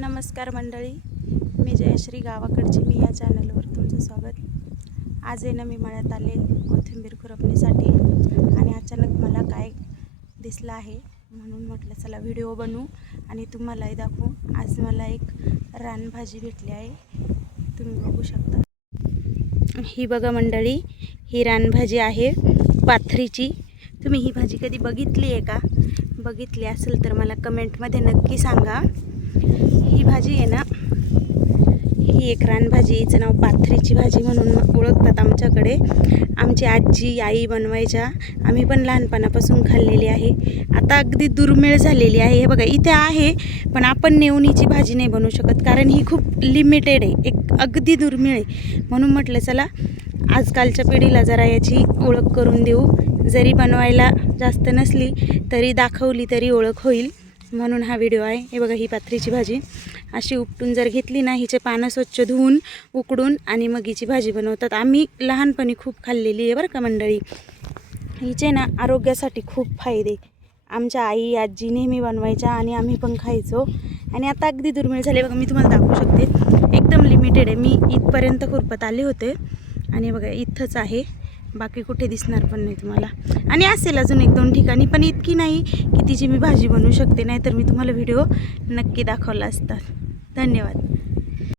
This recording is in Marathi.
नमस्कार मंडळी, मी जयश्री गावाकडची मी या चॅनलवर तुमचं स्वागत। आज आहे ना मी मळ्यात आले कोथिंबीर खुरपणीसाठी आणि अचानक मला काय दिसलं आहे म्हणून म्हटलं चला व्हिडिओ बनवू आणि तुम्हालाही दाखवू। आज मला एक रानभाजी भेटली आहे, तुम्ही बघू शकता। ही बघा मंडळी, ही रानभाजी आहे पाथरीची। तुम्ही ही भाजी कधी बघितली आहे का? बघितली असेल तर मला कमेंटमध्ये नक्की सांगा। ही भाजी आहे ना, ही एक रानभाजी, हिचं नाव पाथरीची भाजी म्हणून ओळखतात आमच्याकडे। आमची आजी आई बनवायच्या, आम्ही पण लहानपणापासून खाल्लेली आहे। आता अगदी दुर्मिळ झालेली आहे। हे बघा इथे आहे, पण आपण नेवणीची भाजी नाही बनवू शकत कारण ही खूप लिमिटेड आहे, एक अगदी दुर्मिळ आहे। म्हणून म्हटलं चला आजकालच्या पिढीला जरा याची ओळख करून देऊ। जरी बनवायला जास्त नसली तरी दाखवली तरी ओळख होईल, म्हणून हा व्हिडिओ आहे। हे बघा ही पाथरीची भाजी अशी उपटून जर घेतली ना, हिचे पानं स्वच्छ धुवून उकडून आणि मग हिची भाजी बनवतात। आम्ही लहानपणी खूप खाल्लेली आहे बरं का मंडळी। हिचे ना आरोग्यासाठी खूप फायदे, आमच्या आई आजी नेहमी बनवायच्या आणि आम्ही पण खायचो। आणि आता अगदी दुर्मिळ झाले बघा, मी तुम्हाला दाखवू शकते, एकदम लिमिटेड आहे। मी इथपर्यंत खुरपत आले होते आणि बघा इथंच आहे, बाकी कुठे दिसणार पण नाही तुम्हाला। आणि असेल अजून एक दोन ठिकाणी, पण इतकी नाही की तिची मी भाजी बनवू शकते, नाहीतर मी तुम्हाला व्हिडिओ नक्की दाखवला असता। धन्यवाद।